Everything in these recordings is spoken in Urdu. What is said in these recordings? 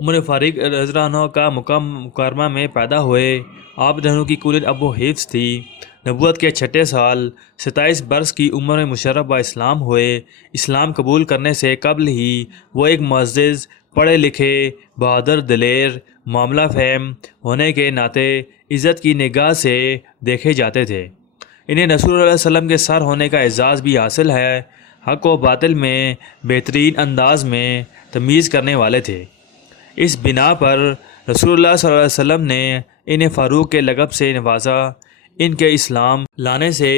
عمر فاروق رضی اللہ عنہ کا مقام مکرمہ میں پیدا ہوئے۔ آپ رضی کی کل ابو حفظ تھی۔ نبوت کے چھٹے سال 27 برس کی عمر میں مشرف با اسلام ہوئے۔ اسلام قبول کرنے سے قبل ہی وہ ایک معزز، پڑھے لکھے، بہادر، دلیر، معاملہ فہم ہونے کے ناطے عزت کی نگاہ سے دیکھے جاتے تھے۔ انہیں رسول اللہ صلی اللہ علیہ وسلم کے سر ہونے کا اعزاز بھی حاصل ہے۔ حق و باطل میں بہترین انداز میں تمیز کرنے والے تھے۔ اس بنا پر رسول اللہ صلی اللہ علیہ وسلم نے انہیں فاروق کے لقب سے نوازا۔ ان کے اسلام لانے سے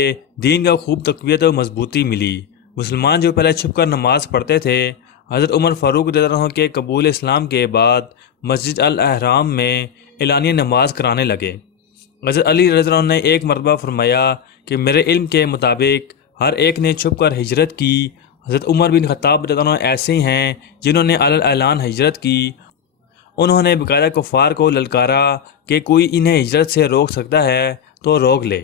دین کا خوب تقویت و مضبوطی ملی۔ مسلمان جو پہلے چھپ کر نماز پڑھتے تھے، حضرت عمر فاروق رضی اللہ عنہ کے قبول اسلام کے بعد مسجد الاحرام میں اعلانیہ نماز کرانے لگے۔ حضرت علی رضی اللہ عنہ نے ایک مرتبہ فرمایا کہ میرے علم کے مطابق ہر ایک نے چھپ کر ہجرت کی۔ حضرت عمر بن خطاب رضی اللہ عنہ ایسے ہیں جنہوں نے علی اعلان ہجرت کی۔ انہوں نے باقاعدہ کفار کو للکارا کہ کوئی انہیں ہجرت سے روک سکتا ہے تو روک لے،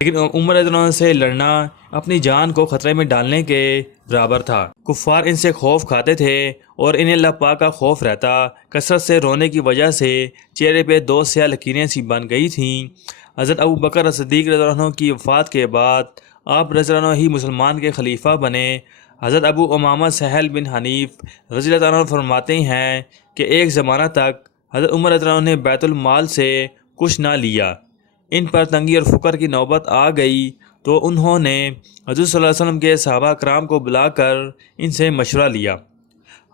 لیکن عمر رضی اللہ عنہ سے لڑنا اپنی جان کو خطرے میں ڈالنے کے برابر تھا۔ کفار ان سے خوف کھاتے تھے اور انہیں اللہ پاک کا خوف رہتا۔ کثرت سے رونے کی وجہ سے چہرے پہ دو سیاہ لکیریں سی بن گئی تھیں۔ حضرت ابو بکر صدیق رضی اللہ عنہ کی وفات کے بعد آپ رضی اللہ عنہ ہی مسلمان کے خلیفہ بنے۔ حضرت ابو امامہ سہل بن حنیف رضی اللہ عنہ فرماتے ہیں کہ ایک زمانہ تک حضرت عمر رضی اللہ عنہ نے بیت المال سے کچھ نہ لیا۔ ان پر تنگی اور فقر کی نوبت آ گئی تو انہوں نے حضور صلی اللہ علیہ وسلم کے صحابہ کرام کو بلا کر ان سے مشورہ لیا۔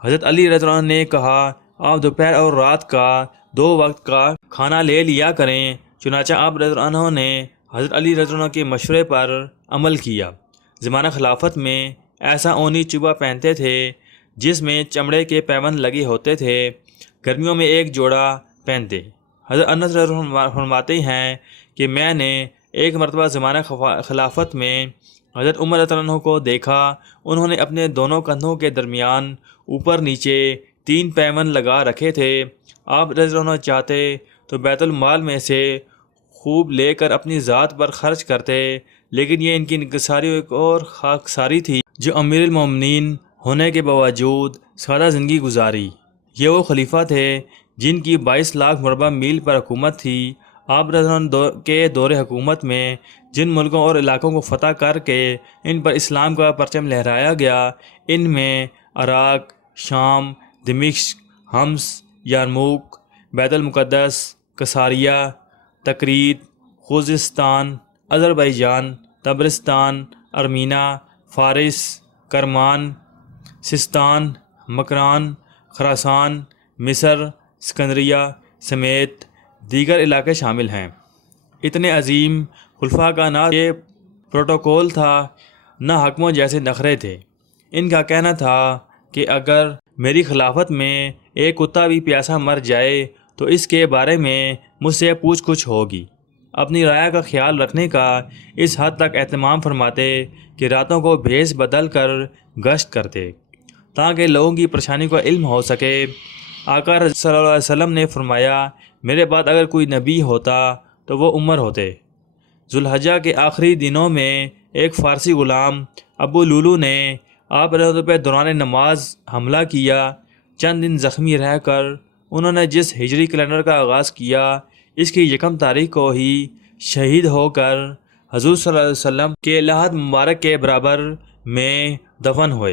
حضرت علی رضی اللہ عنہ نے کہا آپ دوپہر اور رات کا 2 وقت کا کھانا لے لیا کریں۔ چنانچہ آپ رضی اللہ عنہ نے حضرت علی رضی اللہ عنہ کے مشورے پر عمل کیا۔ زمانہ خلافت میں ایسا اونی چوبا پہنتے تھے جس میں چمڑے کے پیوند لگے ہوتے تھے۔ گرمیوں میں ایک جوڑا پہنتے۔ حضرت انس رضی اللہ عنہ فرماتے ہیں کہ میں نے ایک مرتبہ زمانہ خلافت میں حضرت عمر رضی اللہ عنہ کو دیکھا۔ انہوں نے اپنے دونوں کندھوں کے درمیان اوپر نیچے 3 پیوند لگا رکھے تھے۔ آپ رضی اللہ عنہ چاہتے تو بیت المال میں سے خوب لے کر اپنی ذات پر خرچ کرتے، لیکن یہ ان کی انکساری اور خاکساری تھی جو امیر المومنین ہونے کے باوجود سادہ زندگی گزاری۔ یہ وہ خلیفہ تھے جن کی 22 لاکھ مربع میل پر حکومت تھی۔ آپ رضی اللہ عنہ کے دور حکومت میں جن ملکوں اور علاقوں کو فتح کر کے ان پر اسلام کا پرچم لہرایا گیا، ان میں عراق، شام، دمشق، حمص، یارموک، بیت المقدس، کساریہ، تکریت، خوزستان، اذربائیجان، طبرستان، ارمینہ، فارس، کرمان، سستان، مکران، خراسان، مصر، اسکندریہ سمیت دیگر علاقے شامل ہیں۔ اتنے عظیم خلفاء کا نہ یہ پروٹوکول تھا، نہ حکموں جیسے نخرے تھے۔ ان کا کہنا تھا کہ اگر میری خلافت میں ایک کتا بھی پیاسا مر جائے تو اس کے بارے میں مجھ سے پوچھ گچھ ہوگی۔ اپنی رعایا کا خیال رکھنے کا اس حد تک اہتمام فرماتے کہ راتوں کو بھیس بدل کر گشت کرتے تاکہ لوگوں کی پریشانی کا علم ہو سکے۔ آقا صلی اللہ علیہ وسلم نے فرمایا میرے بعد اگر کوئی نبی ہوتا تو وہ عمر ہوتے۔ ذوالحجہ کے آخری دنوں میں ایک فارسی غلام ابو لولو نے آپ رضی اللہ عنہ پہ دوران نماز حملہ کیا۔ چند دن زخمی رہ کر انہوں نے جس ہجری کیلنڈر کا آغاز کیا، اس کی 1 تاریخ کو ہی شہید ہو کر حضور صلی اللہ علیہ وسلم کے لحد مبارک کے برابر میں دفن ہوئے۔